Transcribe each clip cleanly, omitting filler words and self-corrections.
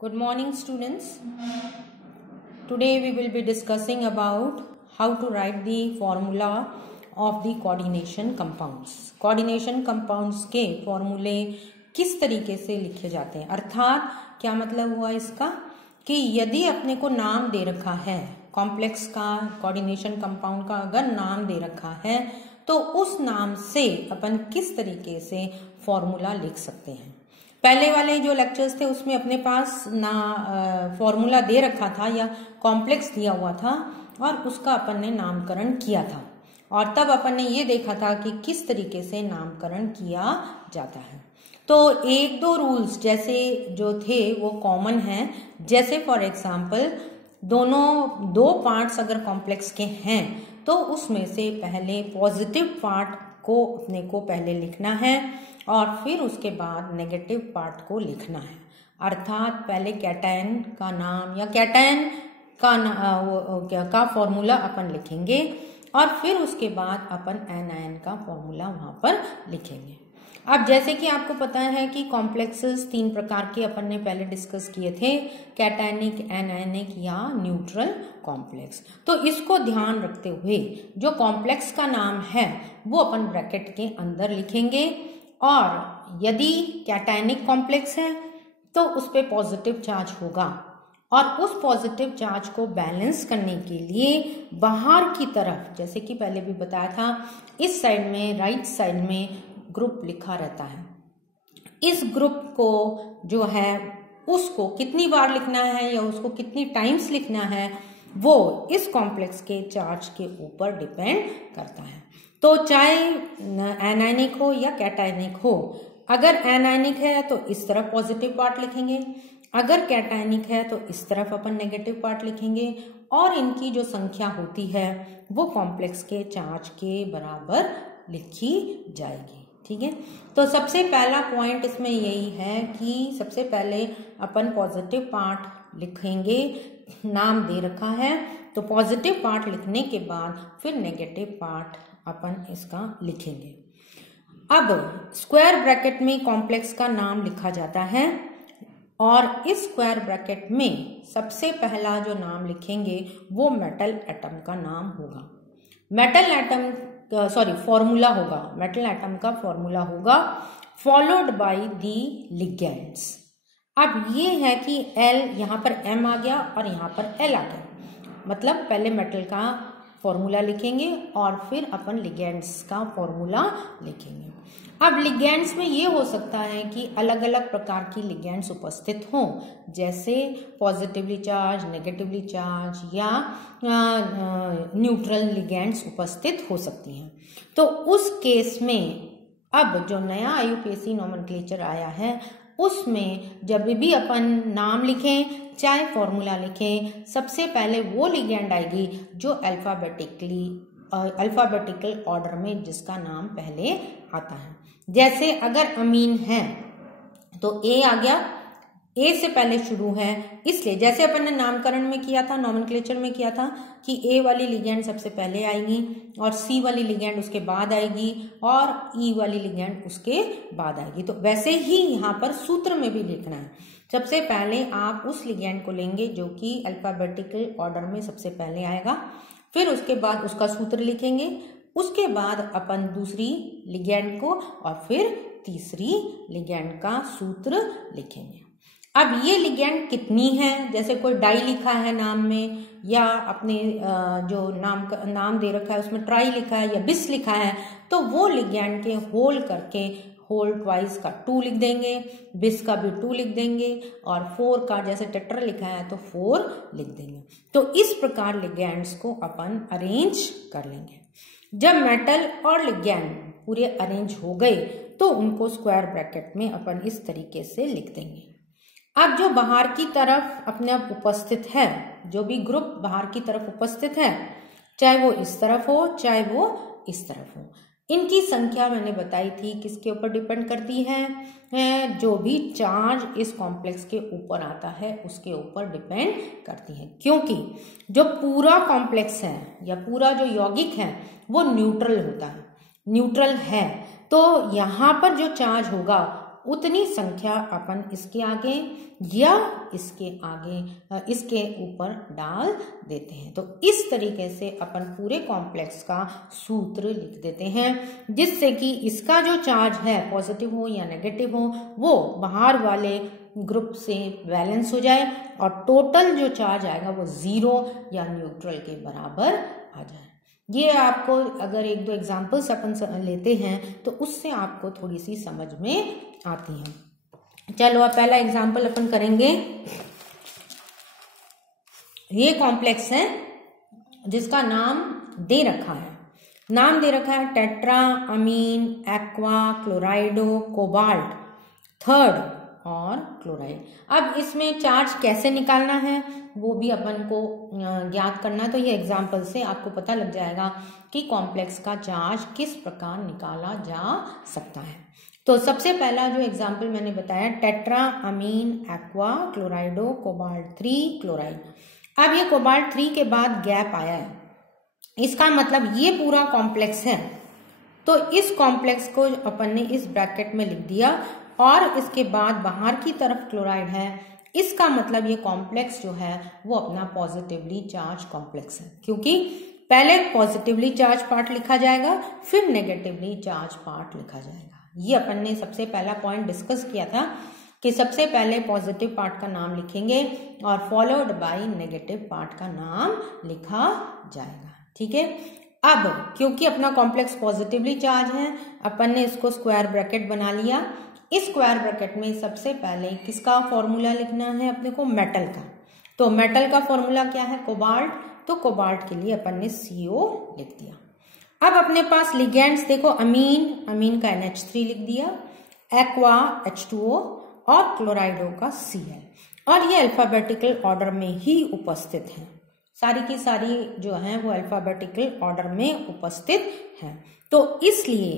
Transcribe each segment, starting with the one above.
Good morning, students. Today we will be discussing about how to write the formula of the coordination compounds. Coordination compounds के फॉर्मूले किस तरीके से लिखे जाते हैं, अर्थात क्या मतलब हुआ इसका कि यदि अपने को नाम दे रखा है कॉम्प्लेक्स का, कोऑर्डिनेशन कंपाउंड का अगर नाम दे रखा है तो उस नाम से अपन किस तरीके से फॉर्मूला लिख सकते हैं। पहले वाले जो लेक्चर्स थे उसमें अपने पास फॉर्मूला दे रखा था या कॉम्प्लेक्स दिया हुआ था और उसका अपन ने नामकरण किया था और तब अपन ने ये देखा था कि किस तरीके से नामकरण किया जाता है। तो एक दो रूल्स जैसे जो थे वो कॉमन हैं, जैसे फॉर एग्जाम्पल दोनों दो पार्ट्स अगर कॉम्प्लेक्स के हैं तो उसमें से पहले पॉजिटिव पार्ट को अपने को पहले लिखना है और फिर उसके बाद नेगेटिव पार्ट को लिखना है। अर्थात पहले कैटायन का नाम या कैटायन का फॉर्मूला अपन लिखेंगे और फिर उसके बाद अपन एनायन का फॉर्मूला वहां पर लिखेंगे। अब जैसे कि आपको पता है कि कॉम्प्लेक्सेस तीन प्रकार के अपन ने पहले डिस्कस किए थे, कैटायनिक, एनायनिक या न्यूट्रल कॉम्प्लेक्स। तो इसको ध्यान रखते हुए जो कॉम्प्लेक्स का नाम है वो अपन ब्रैकेट के अंदर लिखेंगे और यदि कैटायनिक कॉम्प्लेक्स है तो उस पे पॉजिटिव चार्ज होगा और उस पॉजिटिव चार्ज को बैलेंस करने के लिए बाहर की तरफ, जैसे कि पहले भी बताया था, इस साइड में राइट साइड में ग्रुप लिखा रहता है। इस ग्रुप को जो है उसको कितनी बार लिखना है या उसको कितनी टाइम्स लिखना है वो इस कॉम्प्लेक्स के चार्ज के ऊपर डिपेंड करता है। तो चाहे एनायनिक हो या कैटायनिक हो, अगर एनायनिक है तो इस तरफ पॉजिटिव पार्ट लिखेंगे, अगर कैटायनिक है तो इस तरफ अपन नेगेटिव पार्ट लिखेंगे और इनकी जो संख्या होती है वो कॉम्प्लेक्स के चार्ज के बराबर लिखी जाएगी। ठीक है, तो सबसे पहला पॉइंट इसमें यही है कि सबसे पहले अपन पॉजिटिव पार्ट लिखेंगे, नाम दे रखा है तो पॉजिटिव पार्ट लिखने के बाद फिर नेगेटिव पार्ट अपन इसका लिखेंगे। अब स्क्वायर ब्रैकेट में कॉम्प्लेक्स का नाम लिखा जाता है और इस स्क्वायर ब्रैकेट में सबसे पहला जो नाम लिखेंगे वो मेटल एटम का नाम होगा। मेटल एटम फॉर्मूला होगा, मेटल एटम का फॉर्मूला होगा फॉलोड बाय दी लिगेंड्स। अब ये है कि L यहाँ पर M आ गया और यहाँ पर L आ गया, मतलब पहले मेटल का फॉर्मूला लिखेंगे और फिर अपन लिगेंड्स का फॉर्मूला लिखेंगे। अब लिगेंड्स में ये हो सकता है कि अलग अलग प्रकार की लिगेंड्स उपस्थित हों, जैसे पॉजिटिवली चार्ज, नेगेटिवली चार्ज या न्यूट्रल लिगेंड्स उपस्थित हो सकती हैं। तो उस केस में अब जो नया आईयूपीएसी नोमेनक्लेचर आया है उसमें जब भी अपन नाम लिखें चाहे फॉर्मूला लिखें, सबसे पहले वो लिगेंड आएगी जो अल्फाबेटिकल ऑर्डर में जिसका नाम पहले आता है। जैसे अगर अमीन है तो A आ गया, A से पहले शुरू है, इसलिए जैसे अपन ने नामकरण में किया था, नोमेनक्लेचर में किया था कि A वाली लिगेंड सबसे पहले आएगी और C वाली लिगेंड उसके बाद आएगी और E वाली लिगेंड उसके बाद आएगी। तो वैसे ही यहाँ पर सूत्र में भी लिखना है। सबसे पहले आप उस लिगेंड को लेंगे जो कि अल्फाबेटिकल ऑर्डर में सबसे पहले आएगा, फिर उसके बाद उसका सूत्र लिखेंगे, उसके बाद अपन दूसरी लिगेंड को और फिर तीसरी लिगेंड का सूत्र लिखेंगे। अब ये लिगेंड कितनी है, जैसे कोई डाई लिखा है नाम में या अपने जो नाम दे रखा है उसमें ट्राई लिखा है या बिस लिखा है, तो वो लिगेंड के होल करके होल ट्वाइस का 2 लिख देंगे, बिस का भी 2 लिख देंगे और 4 का जैसे टेट्रा लिखा है तो 4 लिख देंगे। तो इस प्रकार लिगेंड्स को अपन अरेंज कर लेंगे। जब मेटल और लिगेंड पूरे अरेंज हो गए तो उनको स्क्वायर ब्रैकेट में अपन इस तरीके से लिख देंगे। अब जो बाहर की तरफ अपने आप उपस्थित है, जो भी ग्रुप बाहर की तरफ उपस्थित है, चाहे वो इस तरफ हो चाहे वो इस तरफ हो, इनकी संख्या मैंने बताई थी किसके ऊपर डिपेंड करती है, जो भी चार्ज इस कॉम्प्लेक्स के ऊपर आता है उसके ऊपर डिपेंड करती है, क्योंकि जो पूरा कॉम्प्लेक्स है या पूरा जो यौगिक है वो न्यूट्रल होता है, न्यूट्रल है। तो यहाँ पर जो चार्ज होगा उतनी संख्या अपन इसके आगे या इसके आगे इसके ऊपर डाल देते हैं। तो इस तरीके से अपन पूरे कॉम्प्लेक्स का सूत्र लिख देते हैं, जिससे कि इसका जो चार्ज है पॉजिटिव हो या नेगेटिव हो वो बाहर वाले ग्रुप से बैलेंस हो जाए और टोटल जो चार्ज आएगा वो 0 या न्यूट्रल के बराबर आ जाए। ये आपको अगर एक दो एग्जाम्पल्स अपन लेते हैं तो उससे आपको थोड़ी सी समझ में आती है। चलो अब पहला एग्जाम्पल अपन करेंगे। ये कॉम्प्लेक्स है जिसका नाम दे रखा है tetra amine aqua क्लोराइडो cobalt third और क्लोराइड। अब इसमें चार्ज कैसे निकालना है वो भी अपन को ज्ञात करना है। तो ये एग्जाम्पल से आपको पता लग जाएगा कि कॉम्प्लेक्स का चार्ज किस प्रकार निकाला जा सकता है। तो सबसे पहला जो एग्जाम्पल मैंने बताया tetra amine aqua क्लोराइडो cobalt 3 chloride. अब ये कोबाल्ट 3 के बाद गैप आया है, इसका मतलब ये पूरा कॉम्प्लेक्स है। तो इस कॉम्प्लेक्स को अपन ने इस ब्रैकेट में लिख दिया और इसके बाद बाहर की तरफ क्लोराइड है, इसका मतलब ये कॉम्प्लेक्स जो है वो अपना पॉजिटिवली चार्ज कॉम्प्लेक्स है, क्योंकि पहले पॉजिटिवली चार्ज पार्ट लिखा जाएगा फिर नेगेटिवली चार्ज पार्ट लिखा जाएगा। ये अपन ने सबसे पहला पॉइंट डिस्कस किया था कि सबसे पहले पॉजिटिव पार्ट का नाम लिखेंगे और फॉलोड बाय नेगेटिव पार्ट का नाम लिखा जाएगा। ठीक है। अब क्योंकि अपना कॉम्प्लेक्स पॉजिटिवली चार्ज है अपन ने इसको स्क्वायर ब्रैकेट बना लिया। इस स्क्वायर ब्रैकेट में सबसे पहले किसका फॉर्मूला लिखना है अपने को, मेटल का। तो मेटल का फॉर्मूला क्या है, कोबाल्ट। तो कोबाल्ट के लिए अपन ने CO लिख दिया। अब अपने पास लिगेंड्स देखो, अमीन का NH3 लिख दिया, एक्वा H2O और क्लोराइडो का Cl। और ये अल्फाबेटिकल ऑर्डर में ही उपस्थित है, सारी की सारी जो है वो अल्फाबेटिकल ऑर्डर में उपस्थित है। तो इसलिए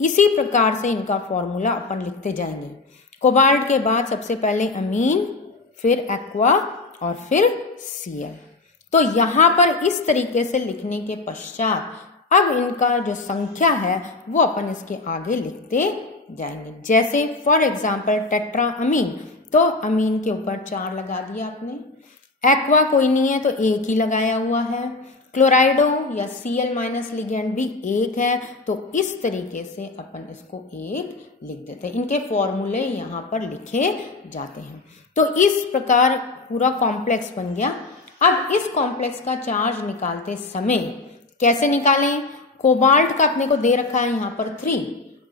इसी प्रकार से इनका फॉर्मूला अपन लिखते जाएंगे। कोबाल्ट के बाद सबसे पहले अमीन, फिर एक्वा और फिर Cl। तो यहाँ पर इस तरीके से लिखने के पश्चात अब इनका जो संख्या है वो अपन इसके आगे लिखते जाएंगे। जैसे फॉर एग्जाम्पल टेट्रा अमीन, तो अमीन के ऊपर 4 लगा दिया आपने। एक्वा कोई नहीं है तो 1 ही लगाया हुआ है। क्लोराइडो या Cl माइनस लिगेंड भी 1 है, तो इस तरीके से अपन इसको 1 लिख देते हैं। इनके फॉर्मूले यहाँ पर लिखे जाते हैं। तो इस प्रकार पूरा कॉम्प्लेक्स बन गया। अब इस कॉम्प्लेक्स का चार्ज निकालते समय कैसे निकालें, कोबाल्ट का अपने को दे रखा है यहाँ पर 3,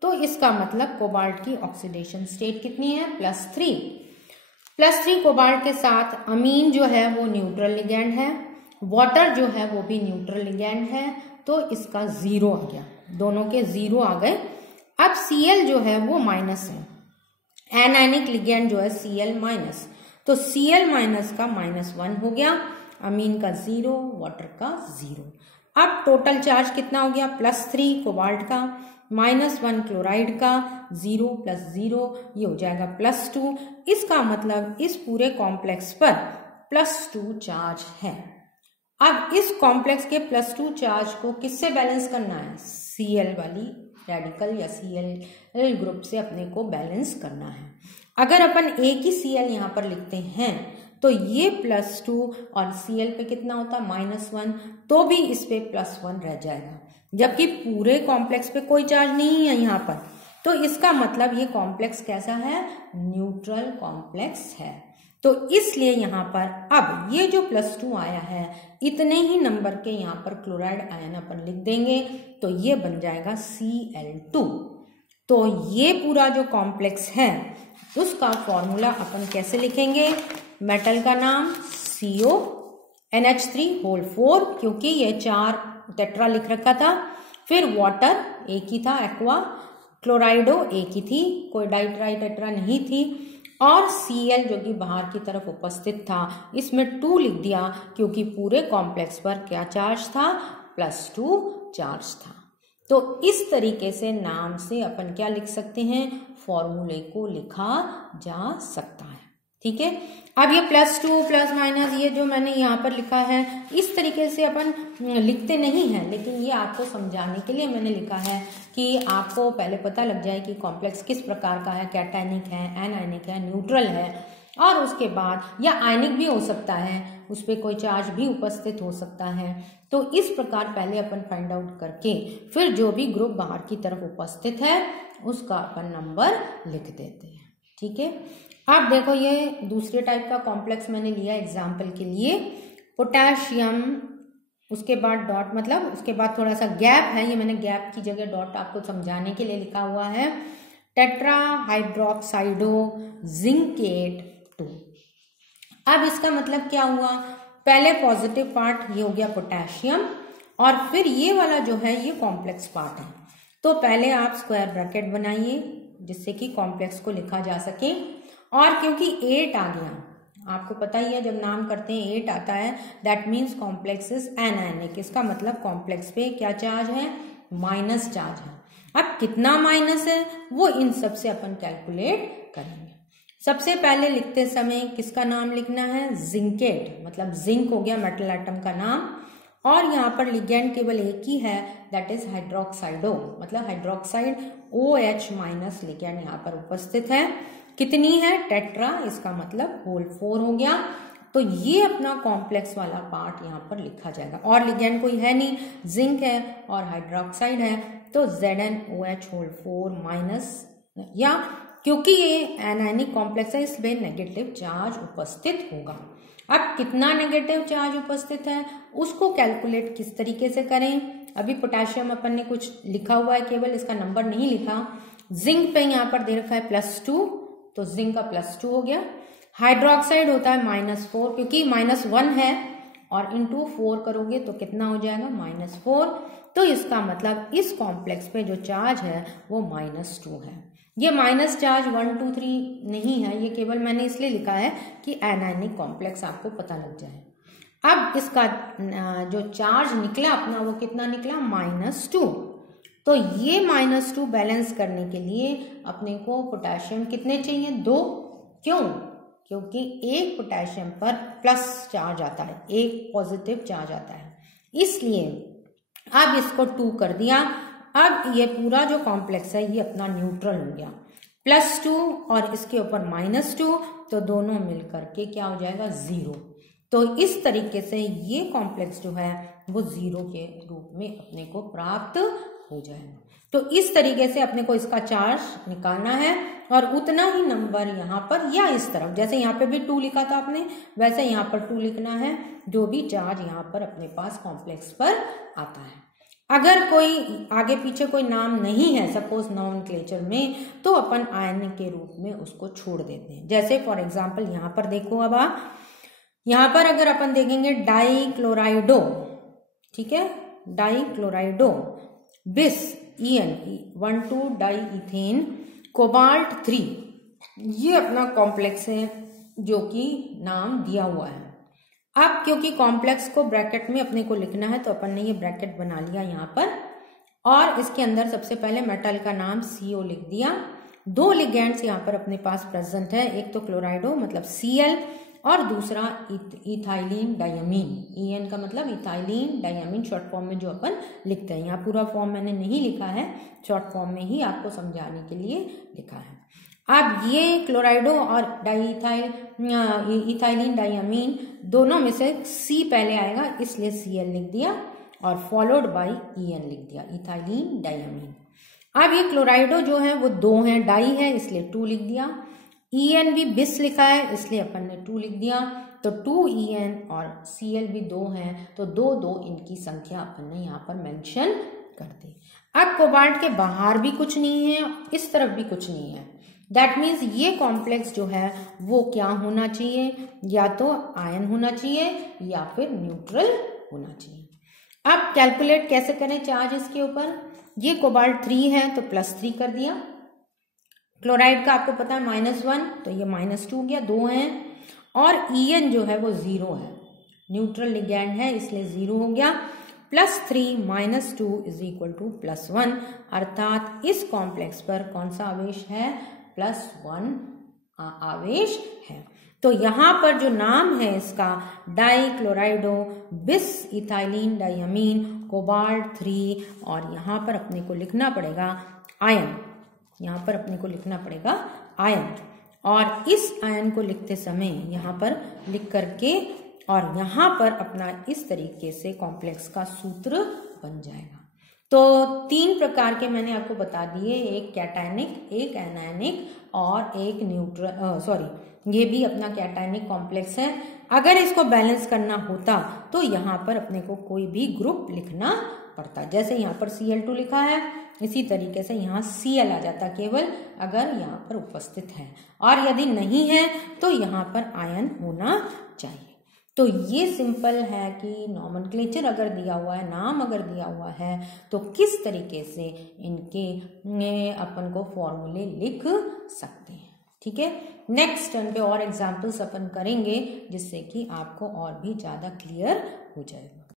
तो इसका मतलब कोबाल्ट की ऑक्सीडेशन स्टेट कितनी है, +3 कोबाल्ट के साथ अमीन जो है वो न्यूट्रल लिगेंड है, वाटर जो है वो भी न्यूट्रल लिगेंड है, तो इसका 0 आ गया, दोनों के 0 आ गए। अब Cl जो है वो माइनस है, एनायनिक लिगेंड जो है Cl माइनस, तो Cl माइनस का -1 हो गया, अमीन का 0, वाटर का 0। अब टोटल चार्ज कितना हो गया, +3 कोबाल्ट का, -1 क्लोराइड का, 0 + 0 ये हो जाएगा +2। इसका मतलब इस पूरे कॉम्प्लेक्स पर +2 चार्ज है। अब इस कॉम्प्लेक्स के +2 चार्ज को किससे बैलेंस करना है, Cl वाली रेडिकल या Cl ग्रुप से अपने को बैलेंस करना है। अगर अपन एक ही Cl यहाँ पर लिखते हैं तो ये +2 और Cl पे कितना होता है -1, तो भी इस पे +1 रह जाएगा, जबकि पूरे कॉम्प्लेक्स पे कोई चार्ज नहीं है यहाँ पर। तो इसका मतलब ये कॉम्प्लेक्स कैसा है, न्यूट्रल कॉम्प्लेक्स है। तो इसलिए यहाँ पर अब ये जो +2 आया है इतने ही नंबर के यहाँ पर क्लोराइड आयन अपन लिख देंगे, तो ये बन जाएगा Cl2। तो ये पूरा जो कॉम्प्लेक्स है उसका फॉर्मूला अपन कैसे लिखेंगे, मेटल का नाम CO NH3 क्योंकि ये 4 टेट्रा लिख रखा था, फिर वाटर 1 ही था, एक्वा, क्लोराइडो 1 ही थी, कोई डाइट्राई टेट्रा नहीं थी, और Cl जो कि बाहर की तरफ उपस्थित था इसमें 2 लिख दिया क्योंकि पूरे कॉम्प्लेक्स पर क्या चार्ज था, +2 चार्ज था। तो इस तरीके से नाम से अपन क्या लिख सकते हैं, फॉर्मूले को लिखा जा सकता है। ठीक है। अब ये +2 प्लस माइनस ये जो मैंने यहाँ पर लिखा है इस तरीके से अपन लिखते नहीं हैं, लेकिन ये आपको समझाने के लिए मैंने लिखा है कि आपको पहले पता लग जाए कि कॉम्प्लेक्स किस प्रकार का है, कैटायनिक है, एनायनिक है, न्यूट्रल है, और उसके बाद या आयनिक भी हो सकता है, उस पर कोई चार्ज भी उपस्थित हो सकता है। तो इस प्रकार पहले अपन फाइंड आउट करके फिर जो भी ग्रुप बाहर की तरफ उपस्थित है उसका अपन नंबर लिख देते हैं, ठीक है। अब देखो ये दूसरे टाइप का कॉम्प्लेक्स मैंने लिया एग्जाम्पल के लिए, पोटेशियम, उसके बाद डॉट, मतलब उसके बाद थोड़ा सा गैप है, ये मैंने गैप की जगह डॉट आपको समझाने के लिए लिखा हुआ है, टेट्रा हाइड्रोक्साइडो जिंकेट 2। अब इसका मतलब क्या हुआ, पहले पॉजिटिव पार्ट ये हो गया पोटेशियम, और फिर ये वाला जो है ये कॉम्प्लेक्स पार्ट है। तो पहले आप स्क्वायर ब्रैकेट बनाइए जिससे कि कॉम्प्लेक्स को लिखा जा सके, और क्योंकि 8 आ गया, आपको पता ही है जब नाम करते हैं 8 आता है, that means complex is anionic. इसका मतलब कॉम्प्लेक्स पे क्या चार्ज है, माइनस चार्ज है। अब कितना माइनस है वो इन सब से अपन कैलकुलेट करेंगे। सबसे पहले लिखते समय किसका नाम लिखना है, जिंकेट, मतलब जिंक हो गया मेटल एटम का नाम, और यहाँ पर लिगेंड केवल एक ही है, दैट इज हाइड्रोक्साइडो, मतलब हाइड्रोक्साइड OH माइनस लिगेंड यहाँ पर उपस्थित है। कितनी है, टेट्रा, इसका मतलब होल 4 हो गया। तो ये अपना कॉम्प्लेक्स वाला पार्ट यहाँ पर लिखा जाएगा, और लिगेंड कोई है नहीं, जिंक है और हाइड्रोक्साइड है, तो ZnOH होल 4 माइनस, या क्योंकि ये एनायनिक कॉम्प्लेक्स है इसलिए नेगेटिव चार्ज उपस्थित होगा। अब कितना नेगेटिव चार्ज उपस्थित है उसको कैलकुलेट किस तरीके से करें, अभी पोटेशियम अपन ने कुछ लिखा हुआ है, केवल इसका नंबर नहीं लिखा। जिंक पे यहाँ पर दे रखा है +2, तो जिंक का +2 हो गया। हाइड्रोक्साइड होता है -4, क्योंकि -1 है और इंटू 4 करोगे तो कितना हो जाएगा, -4। तो इसका मतलब इस कॉम्प्लेक्स पे जो चार्ज है वो -2 है। ये माइनस चार्ज 1 2 3 नहीं है, ये केवल मैंने इसलिए लिखा है कि एनायनिक कॉम्प्लेक्स आपको पता लग जाए। अब इसका जो चार्ज निकला अपना वो कितना निकला, -2। तो ये -2 बैलेंस करने के लिए अपने को पोटेशियम कितने चाहिए, 2। क्यों, क्योंकि एक पोटेशियम पर प्लस चार्ज आता है, एक पॉजिटिव चार्ज आता है, इसलिए अब इसको 2 कर दिया। अब ये पूरा जो कॉम्प्लेक्स है ये अपना न्यूट्रल हो गया, +2 और इसके ऊपर -2, तो दोनों मिलकर के क्या हो जाएगा, 0। तो इस तरीके से ये कॉम्प्लेक्स जो है वो 0 के रूप में अपने को प्राप्त हो जाएगा। तो इस तरीके से अपने को इसका चार्ज निकालना है, और उतना ही नंबर यहाँ पर या इस तरफ, जैसे यहाँ पे भी 2 लिखा था आपने, वैसे यहाँ पर 2 लिखना है, जो भी चार्ज यहाँ पर अपने पास कॉम्प्लेक्स पर आता है। अगर कोई आगे पीछे कोई नाम नहीं है सपोज नॉमेनक्लेचर में, तो अपन आयनिक के रूप में उसको छोड़ देते हैं। जैसे फॉर एग्जांपल यहाँ पर देखो, अब आप यहाँ पर अगर अपन देखेंगे डाइक्लोराइडो, ठीक है, डाइक्लोराइडो बिस EN 1,2 डाई इथेन कोबाल्ट 3, ये अपना कॉम्प्लेक्स है जो कि नाम दिया हुआ है। अब क्योंकि कॉम्प्लेक्स को ब्रैकेट में अपने को लिखना है तो अपन ने ये ब्रैकेट बना लिया यहाँ पर, और इसके अंदर सबसे पहले मेटल का नाम CO लिख दिया। 2 लिगेंड्स यहाँ पर अपने पास प्रेजेंट है, एक तो क्लोराइडो मतलब Cl, और दूसरा इथाइलिन डायमीन, EN का मतलब इथाइलिन डायमीन शॉर्ट फॉर्म में जो अपन लिखते हैं। यहाँ पूरा फॉर्म मैंने नहीं लिखा है, शॉर्ट फॉर्म में ही आपको समझाने के लिए लिखा है। अब ये क्लोराइडो और इथाइलिन डायमीन दोनों में से C पहले आएगा, इसलिए Cl लिख दिया और फॉलोड बाय EN लिख दिया, इथाइलिन डायमीन। अब ये क्लोराइडो जो है वो 2 है, डाई है इसलिए 2 लिख दिया। EN भी बिस लिखा है इसलिए अपन ने 2 लिख दिया, तो 2EN और Cl भी 2 हैं, तो 2 इनकी संख्या अपन ने यहाँ पर मेंशन कर दी। अब कोबाल्ट के बाहर भी कुछ नहीं है, इस तरफ भी कुछ नहीं है, दैट मीन्स ये कॉम्प्लेक्स जो है वो क्या होना चाहिए, या तो आयन होना चाहिए या फिर न्यूट्रल होना चाहिए। अब कैलकुलेट कैसे करें चार्ज इसके ऊपर, ये कोबाल्ट 3 है तो +3 कर दिया, क्लोराइड का आपको पता है -1 तो ये -2 हो गया, 2 हैं, और EN जो है वो 0 है, न्यूट्रल लिगैंड है इसलिए 0 हो गया। +3 - 2 = +1, अर्थात इस कॉम्प्लेक्स पर कौन सा आवेश है, +1 आवेश है। तो यहाँ पर जो नाम है इसका डाइक्लोराइडो बिस इथाइलिन डाइअमीन कोबाल्ट 3, और यहाँ पर अपने को लिखना पड़ेगा आयन, यहाँ पर अपने को लिखना पड़ेगा आयन। और इस आयन को लिखते समय यहाँ पर लिख करके और यहाँ पर अपना इस तरीके से कॉम्प्लेक्स का सूत्र बन जाएगा। तो 3 प्रकार के मैंने आपको बता दिए, एक कैटायनिक, एक एनायनिक और एक ये भी अपना कैटायनिक कॉम्प्लेक्स है। अगर इसको बैलेंस करना होता तो यहाँ पर अपने को कोई भी ग्रुप लिखना पड़ता, जैसे यहाँ पर Cl2 लिखा है, इसी तरीके से यहाँ Cl आ जाता केवल अगर यहाँ पर उपस्थित है, और यदि नहीं है तो यहाँ पर आयन होना चाहिए। तो ये सिंपल है कि नॉमेनक्लेचर अगर दिया हुआ है, नाम अगर दिया हुआ है, तो किस तरीके से इनके अपन को फॉर्मूले लिख सकते हैं। ठीक है, नेक्स्ट टर्न पे और एग्जाम्पल्स अपन करेंगे जिससे कि आपको और भी ज़्यादा क्लियर हो जाएगा।